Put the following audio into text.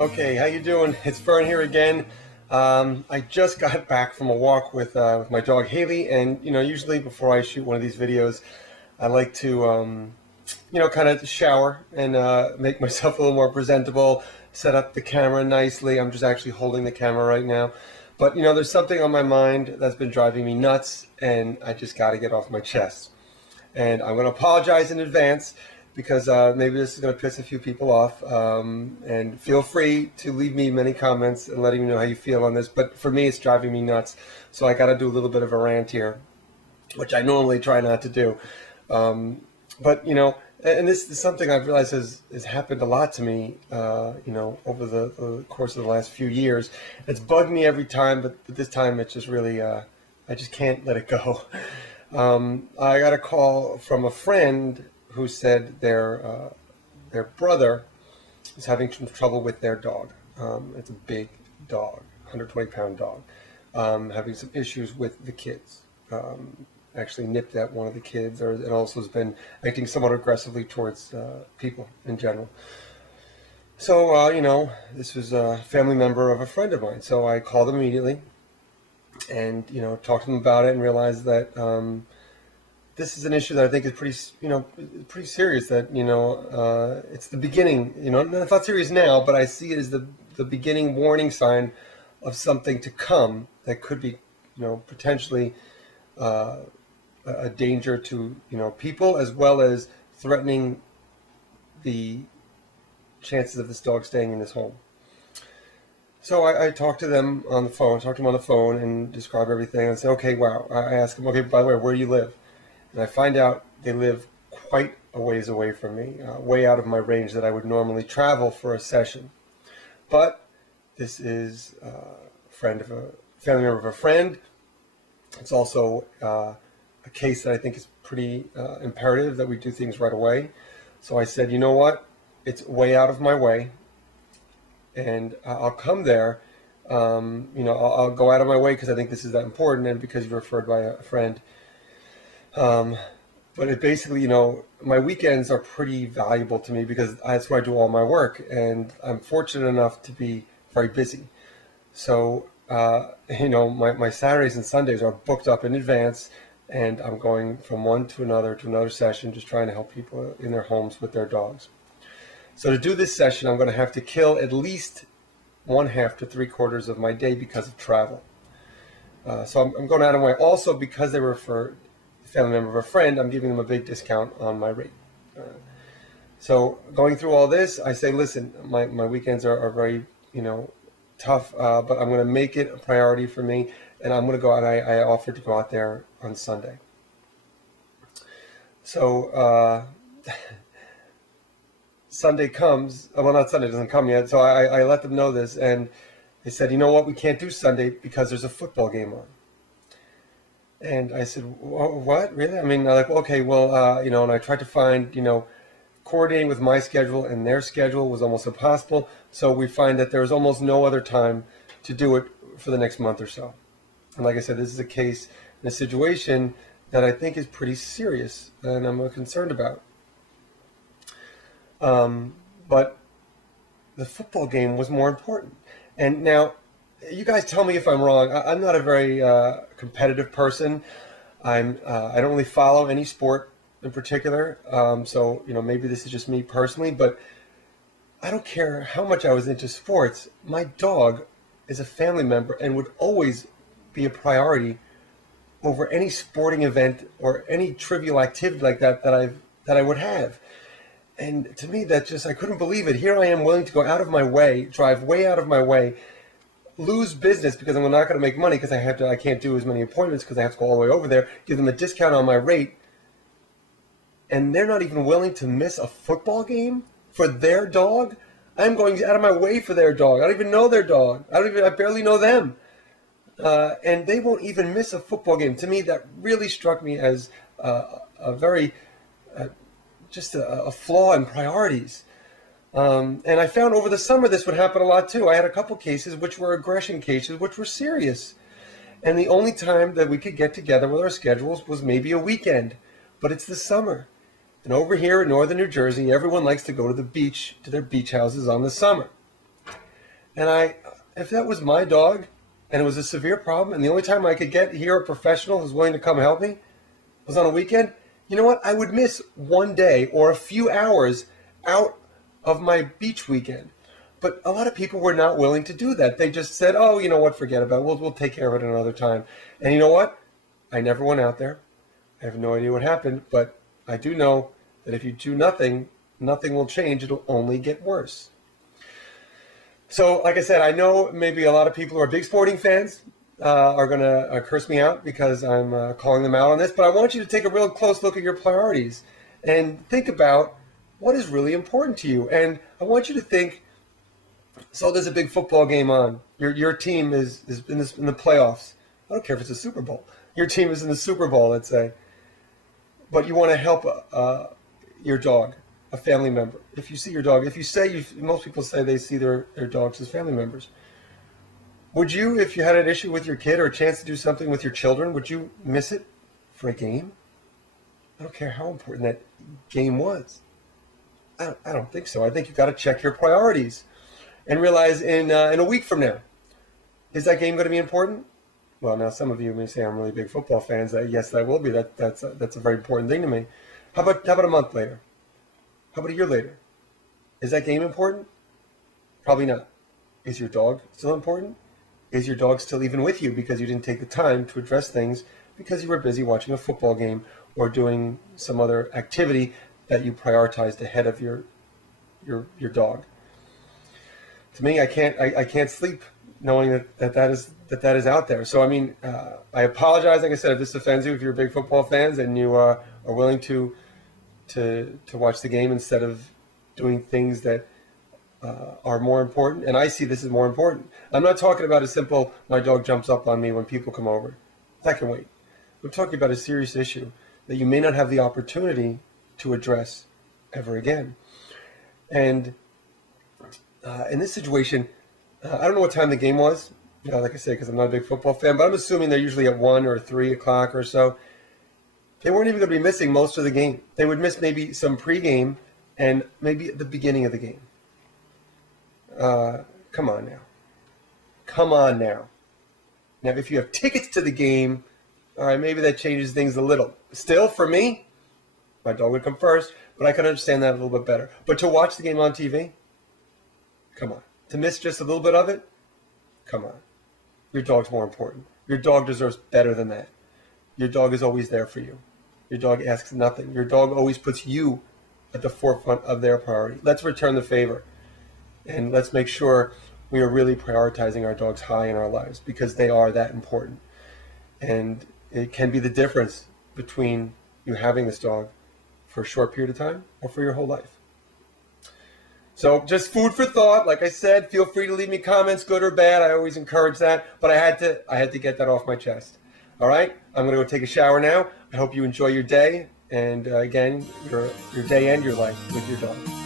Okay, how you doing? It's Fern here again. I just got back from a walk with my dog Haley, and usually before I shoot one of these videos, I like to kind of shower and make myself a little more presentable, set up the camera nicely. I'm just actually holding the camera right now, but there's something on my mind that's been driving me nuts, and I just got to get off my chest. And I'm going to apologize in advance because maybe this is going to piss a few people off. And feel free to leave me many comments and letting me know how you feel on this. But for me, it's driving me nuts. So I got to do a little bit of a rant here, which I normally try not to do. But and this is something I've realized has happened a lot to me, over the course of the last few years. It's bugged me every time, but this time it's just really, I just can't let it go. I got a call from a friend who said their brother is having some trouble with their dog. It's a big dog, 120-pound dog, having some issues with the kids. Actually nipped at one of the kids, and also has been acting somewhat aggressively towards people in general. So, this was a family member of a friend of mine. So I called him immediately and, talked to him about it and realized that this is an issue that I think is pretty serious. That it's the beginning. It's not serious now, but I see it as the beginning warning sign of something to come that could be, potentially a danger to people, as well as threatening the chances of this dog staying in this home. So I talked to them on the phone, and describe everything, and say, okay, wow. I asked them, okay, by the way, where do you live? And I find out they live quite a ways away from me, way out of my range that I would normally travel for a session. But this is a family member of a friend. It's also a case that I think is pretty imperative that we do things right away. So I said, you know what? It's way out of my way, and I'll come there. I'll go out of my way because I think this is that important, and because you're referred by a friend. But it basically, my weekends are pretty valuable to me because that's where I do all my work, and I'm fortunate enough to be very busy. So, my Saturdays and Sundays are booked up in advance, and I'm going from one to another session, just trying to help people in their homes with their dogs. So to do this session, I'm going to have to kill at least 1/2 to 3/4 of my day because of travel. So I'm going out of my way. Also, because they were for a family member of a friend, I'm giving them a big discount on my rate. So going through all this, I say, listen, my weekends are very, tough, but I'm going to make it a priority for me, and I'm going to go out. I offered to go out there on Sunday. So Sunday comes. Well, not Sunday, doesn't come yet. So I let them know this, and they said, you know what, we can't do Sunday because there's a football game on. And I said, what, really? I mean, like, okay, well, and I tried to find, coordinating with my schedule and their schedule was almost impossible. So we find that there's almost no other time to do it for the next month or so. And like I said, this is a case in a situation that I think is pretty serious and I'm concerned about. But the football game was more important. And now, you guys tell me if I'm wrong. I'm not a very competitive person. I don't really follow any sport in particular. So maybe this is just me personally, but I don't care how much I was into sports. My dog is a family member and would always be a priority over any sporting event or any trivial activity like that I would have. And to me, that just, I couldn't believe it. Here I am willing to go out of my way, drive way out of my way, lose business because I'm not going to make money because I can't do as many appointments because I have to go all the way over there, give them a discount on my rate, and they're not even willing to miss a football game for their dog. I'm going out of my way for their dog. I don't even know their dog. I barely know them. And they won't even miss a football game. To me, that really struck me as a very, just a flaw in priorities. And I found over the summer this would happen a lot too. I had a couple cases which were aggression cases, which were serious. And the only time that we could get together with our schedules was maybe a weekend. But it's the summer. And over here in northern New Jersey, everyone likes to go to the beach, to their beach houses on the summer. And if that was my dog and it was a severe problem and the only time I could get here a professional who's willing to come help me was on a weekend, you know what? I would miss one day or a few hours out of my beach weekend. But a lot of people were not willing to do that. They just said, oh, you know what, forget about it. We'll take care of it another time. And you know what? I never went out there. I have no idea what happened, but I do know that if you do nothing, nothing will change. It'll only get worse. So, like I said, I know maybe a lot of people who are big sporting fans are going to curse me out because I'm calling them out on this, but I want you to take a real close look at your priorities and think about what is really important to you. And I want you to think, so there's a big football game on. Your team is in the playoffs. I don't care if it's a Super Bowl. Your team is in the Super Bowl, let's say. But you want to help your dog, a family member. If you see your dog, most people say they see their dogs as family members. Would you, if you had an issue with your kid or a chance to do something with your children, would you miss it for a game? I don't care how important that game was. I don't think so. I think you've got to check your priorities and realize in a week from now, is that game going to be important? Well, now some of you may say I'm really big football fans. Yes, that will be. That's a very important thing to me. How about a month later? How about a year later? Is that game important? Probably not. Is your dog still important? Is your dog still even with you because you didn't take the time to address things because you were busy watching a football game or doing some other activity that you prioritized ahead of your dog? To me, I can't sleep knowing that is out there. So I mean, I apologize. Like I said, if this offends you, if you're big football fans and you are willing to watch the game instead of doing things that are more important, and I see this as more important. I'm not talking about a simple, my dog jumps up on me when people come over. That can wait. I'm talking about a serious issue that you may not have the opportunity to address ever again. And in this situation, I don't know what time the game was, like I say, because I'm not a big football fan, but I'm assuming they're usually at 1 or 3 o'clock or so. They weren't even going to be missing most of the game. They would miss maybe some pregame and maybe at the beginning of the game. Come on now. Come on now. Now, if you have tickets to the game, all right, maybe that changes things a little. Still, for me, my dog would come first, but I could understand that a little bit better. But to watch the game on TV, come on. To miss just a little bit of it, come on. Your dog's more important. Your dog deserves better than that. Your dog is always there for you. Your dog asks nothing. Your dog always puts you at the forefront of their priority. Let's return the favor. And let's make sure we are really prioritizing our dogs high in our lives because they are that important. And it can be the difference between you having this dog for a short period of time or for your whole life. So just food for thought. Like I said, feel free to leave me comments, good or bad. I always encourage that. But I had to get that off my chest. All right? I'm going to go take a shower now. I hope you enjoy your day. And again, your day and your life with your dog.